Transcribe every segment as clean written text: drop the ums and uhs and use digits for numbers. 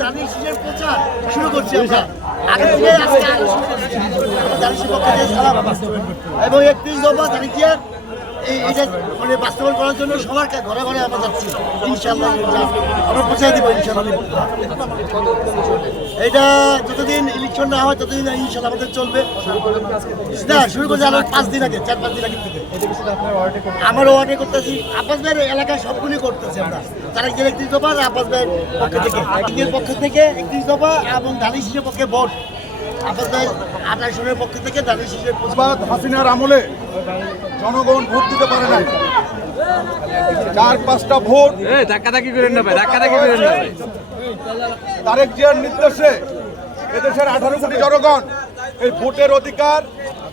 ধানের শীষের প্রচার শুরু করছি আমরা। আগে থেকে আজকে আরো শুরু করছি। ধানের শীষের পক্ষ থেকে সালাম এবং 31 দফা ধানের জিয়ার এটা মানে বাস্তবায়ন করার জন্য সবার ঘরে ঘরে আমরা যাচ্ছি ইনশাআল্লাহ। আমরা পৌঁছে দিব ইনশাআল্লাহ। এটা যতদিন ইলেকশন না হয় ততদিন ইনশাআল্লাহ আমাদের চলবে। না শুরু করছে আরো 5 দিন আগে, 4-5 দিন আগে থেকে আমারও অর্ডার করতেছি। আব্বাস ভাইয়ের এলাকায় সবগুলি করতেছি আমরা। তারা 31 দফা আব্বাস ভাইয়ের পক্ষ থেকে 31 দফা এবং ধানের শীষের পক্ষে ভোট। আব্বাস ভাই 28 জনের পক্ষ থেকে ধানের শীষের হাসিনার আমলে জনগণ ভোট দিতে পারে নাই। 4-5টা ভোট ধাক্কাধাক্কি করেন না ভাই, ধাক্কাধাক্কি করেন না ভাই। তারেক জিয়ার নির্দেশে এদেশের 18 কোটি জনগণ এই ভোটের অধিকার,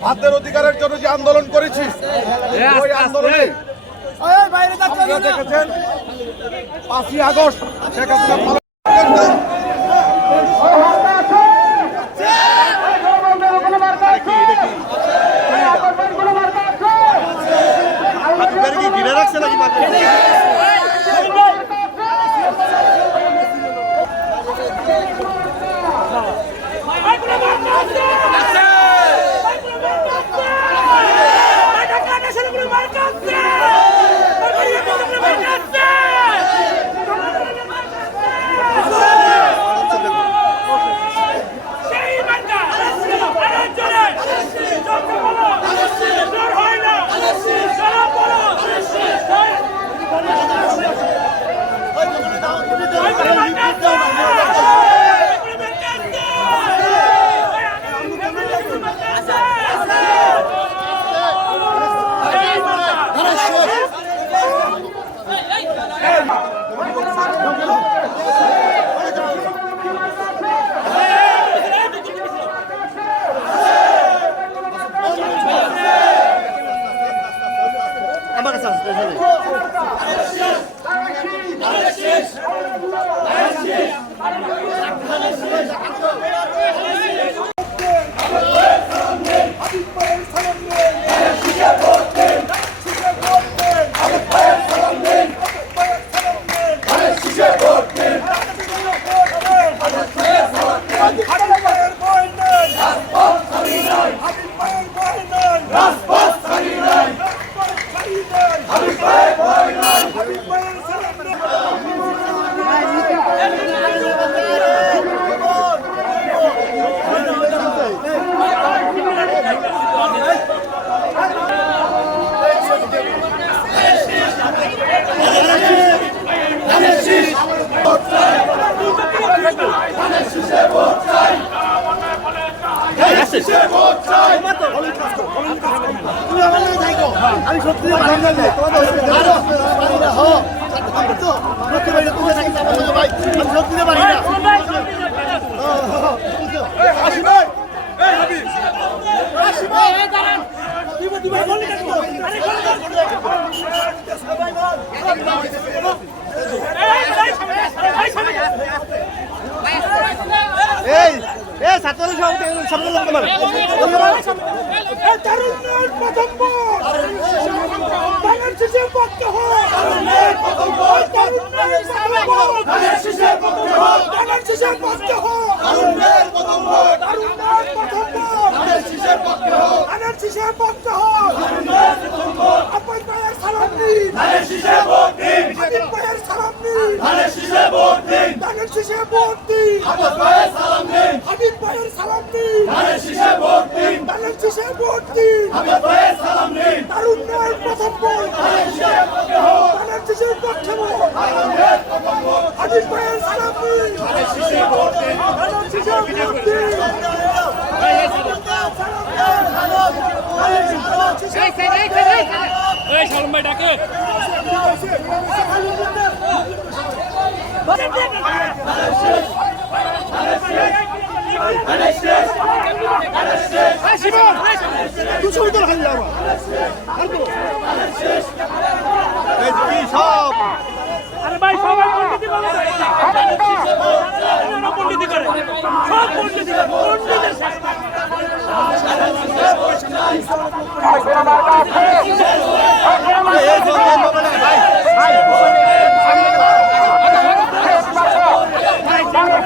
ভাতের অধিকারের জন্য যে আন্দোলন করেছি, ওই আন্দোলনে আপনারা দেখেছেন 5ই আগস্ট শেখ হাসিনা আমি সত্যি পারি না আমি সত্যি পারি না। এই ছাত্রদের সামনে লাগতে পারে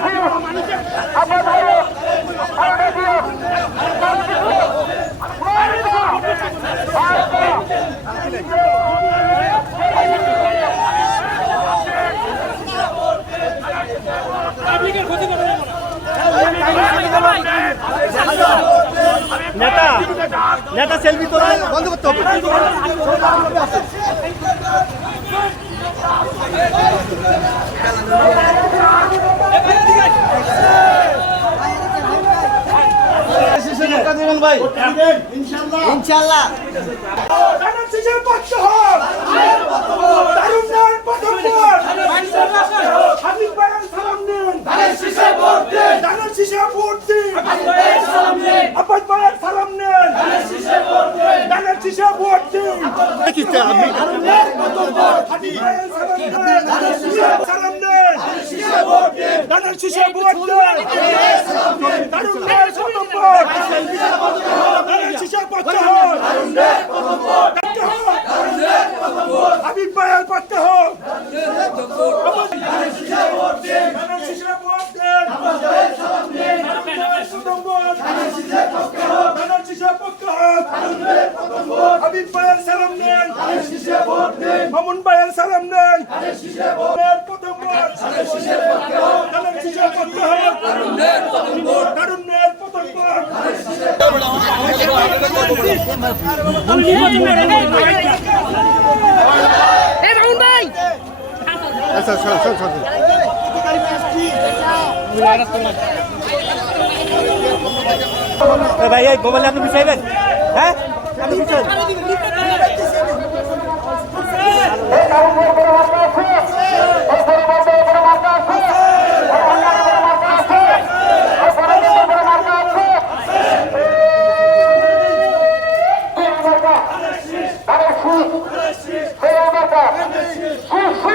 ভাই নেতা নেতা সেলফি তোলা বন্ধ করতে হবে। ভাই ইনশাআল্লাহ হাবিব ভাইয়ের পক্ষে হোক। হাবিব ভাইয়ের সালাম নেন, মামুন ভাইয়ের সালাম নেন, প্রথম ভোট ধানের শীষের পক্ষে হোক। তারুণ্যের প্রথম ভোট। ভাই এই মোবাইলে আপনি বিষাইবেন, হ্যাঁ আপনি বিষাইবেন। Hey,